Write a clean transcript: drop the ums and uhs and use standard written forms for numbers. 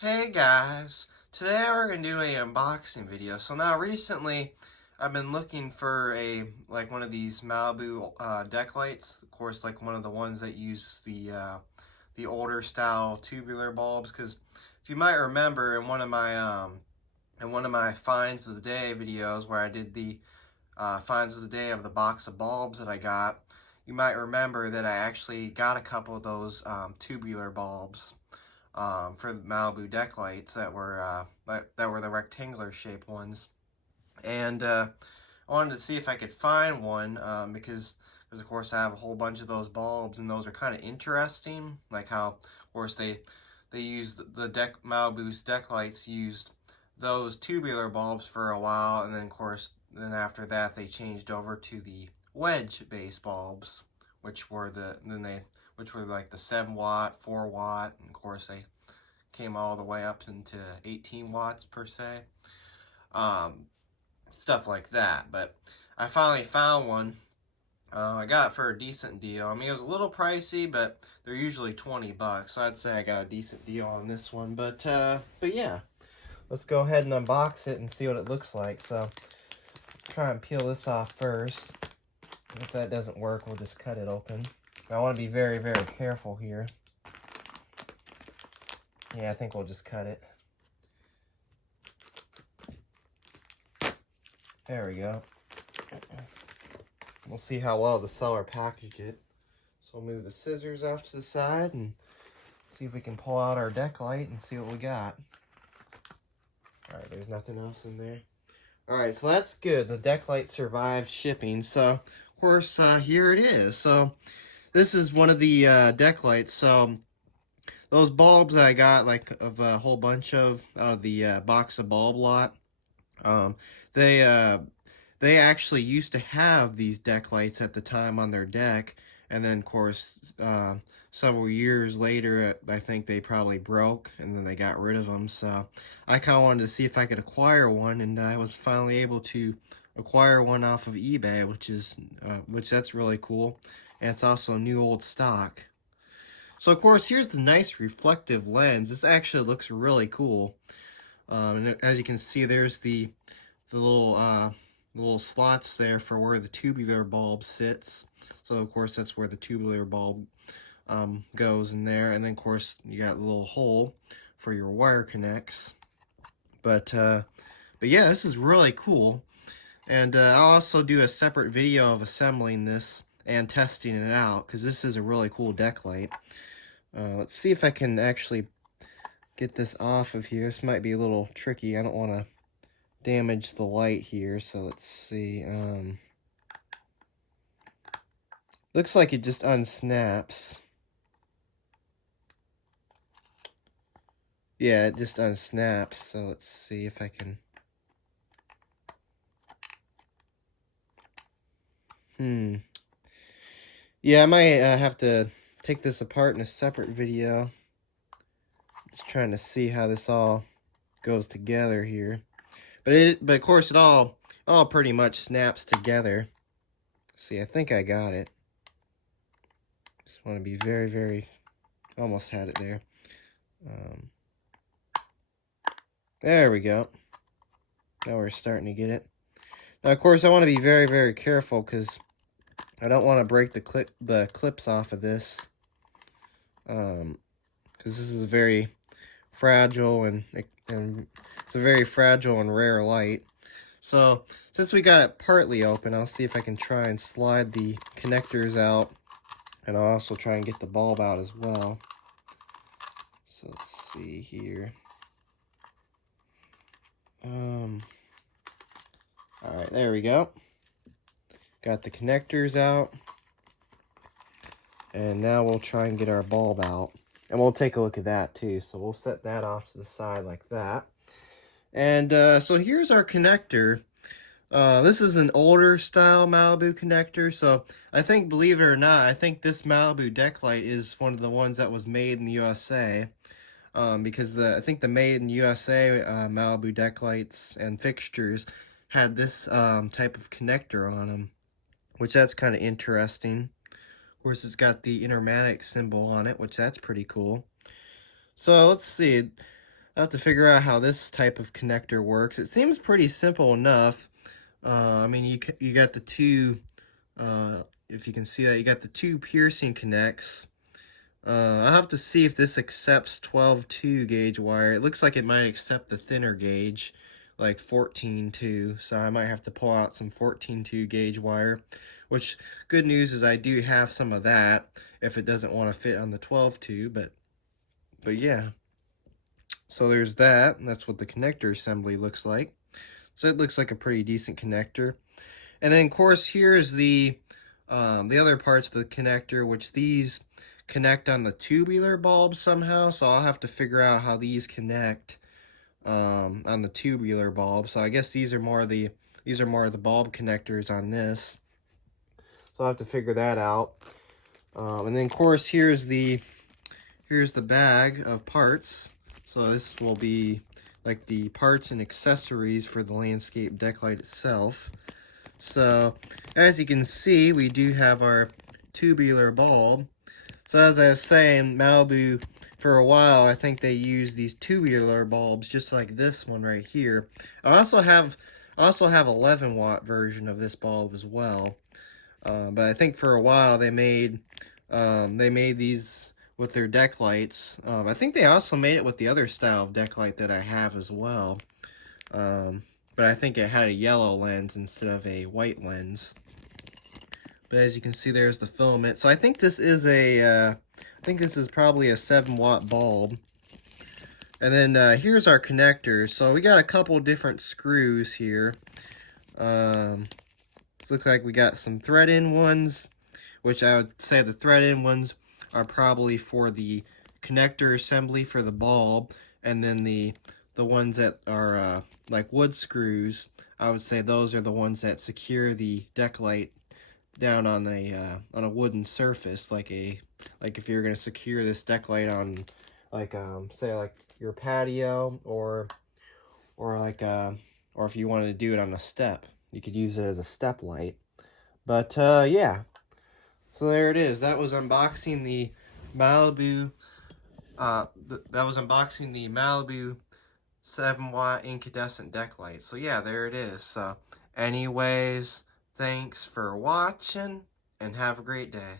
Hey guys, today we're going to do an unboxing video. So now recently I've been looking for one of these Malibu deck lights. Of course, like one of the ones that use the older style tubular bulbs, because if you might remember in one of my finds of the day videos where I did the finds of the day of the box of bulbs that I got, you might remember that I actually got a couple of those tubular bulbs for the Malibu deck lights that were the rectangular shaped ones, and I wanted to see if I could find one because of course I have a whole bunch of those bulbs, and those are kind of interesting, like how of course they used the Malibu's deck lights used those tubular bulbs for a while, and then of course then after that they changed over to the wedge based bulbs, which were like the 7 watt, 4 watt, and of course they came all the way up into 18 watts per se. Stuff like that. But I finally found one. I got it for a decent deal. I mean, it was a little pricey, but they're usually 20 bucks. So I'd say I got a decent deal on this one. But yeah, let's go ahead and unbox it and see what it looks like. So try and peel this off first. If that doesn't work, we'll just cut it open. I want to be very, very careful here. Yeah, I think we'll just cut it. There we go. We'll see how well the seller packaged it. So we'll move the scissors off to the side and see if we can pull out our deck light and see what we got. Alright, there's nothing else in there. Alright, so that's good. The deck light survived shipping. So, of course, here it is. So, this is one of the deck lights. So, those bulbs I got, like, of a whole bunch of out of the box of bulb lot, they actually used to have these deck lights at the time on their deck, and then of course several years later I think they probably broke, and then they got rid of them. So I kind of wanted to see if I could acquire one, and I was finally able to acquire one off of eBay, which that's really cool, and it's also new old stock. So of course here's the nice reflective lens. This actually looks really cool, and as you can see, there's the little slots there for where the tubular bulb sits. So of course that's where the tubular bulb goes in there, and then of course you got a little hole for your wire connects. But yeah, this is really cool, and I'll also do a separate video of assembling this and testing it out, because this is a really cool deck light. Let's see if I can actually get this off of here. This might be a little tricky. I don't want to damage the light here, so let's see. Looks like it just unsnaps. Yeah, it just unsnaps, so let's see if I can. Yeah, I might have to take this apart in a separate video. Just trying to see how this all goes together here. But of course it all pretty much snaps together. See, I think I got it. Just want to be very, very, almost had it there. There we go. Now we're starting to get it. Now, of course, I want to be very, very careful, because I don't want to break the clips off of this. Because this is very fragile, and it's a very fragile and rare light. So, since we got it partly open, I'll see if I can try and slide the connectors out, and I'll also try and get the bulb out as well. So, let's see here. Alright, there we go. Got the connectors out. And now we'll try and get our bulb out. And we'll take a look at that too. So we'll set that off to the side like that. And so here's our connector. This is an older style Malibu connector. So I think, believe it or not, I think this Malibu deck light is one of the ones that was made in the USA. Because I think the made in USA Malibu deck lights and fixtures had this type of connector on them, which that's kind of interesting. Of course, it's got the intermatic symbol on it, which that's pretty cool. So let's see. I have to figure out how this type of connector works. It seems pretty simple enough. I mean, you got the two, if you can see that, you got the two piercing connects. I'll have to see if this accepts 12-2 gauge wire. It looks like it might accept the thinner gauge, like 14-2. So I might have to pull out some 14-2 gauge wire, which good news is I do have some of that if it doesn't want to fit on the 12-2, but yeah. So there's that, and that's what the connector assembly looks like. So it looks like a pretty decent connector. And then, of course, here's the other parts of the connector, which these connect on the tubular bulb somehow. So I'll have to figure out how these connect on the tubular bulb. So I guess these are more of the bulb connectors on this. So I'll have to figure that out. And then, of course, here's the bag of parts. So this will be like the parts and accessories for the landscape deck light itself. So as you can see, we do have our tubular bulb. So as I was saying, Malibu, for a while, I think they used these tubular bulbs just like this one right here. I also have 11-watt version of this bulb as well. But I think for a while they made these with their deck lights. I think they also made it with the other style of deck light that I have as well. But I think it had a yellow lens instead of a white lens. But as you can see, there's the filament. So I think this is probably a 7-watt bulb. And then here's our connectors. So we got a couple different screws here. Looks like we got some thread-in ones, which I would say the thread-in ones are probably for the connector assembly for the bulb, and then the ones that are like wood screws, I would say those are the ones that secure the deck light down on a wooden surface, like if you're gonna secure this deck light on like say like your patio or if you wanted to do it on a step, you could use it as a step light. But yeah. So there it is. That was unboxing the Malibu. That was unboxing the Malibu 7-watt incandescent deck light. So yeah, there it is. So anyways, thanks for watching and have a great day.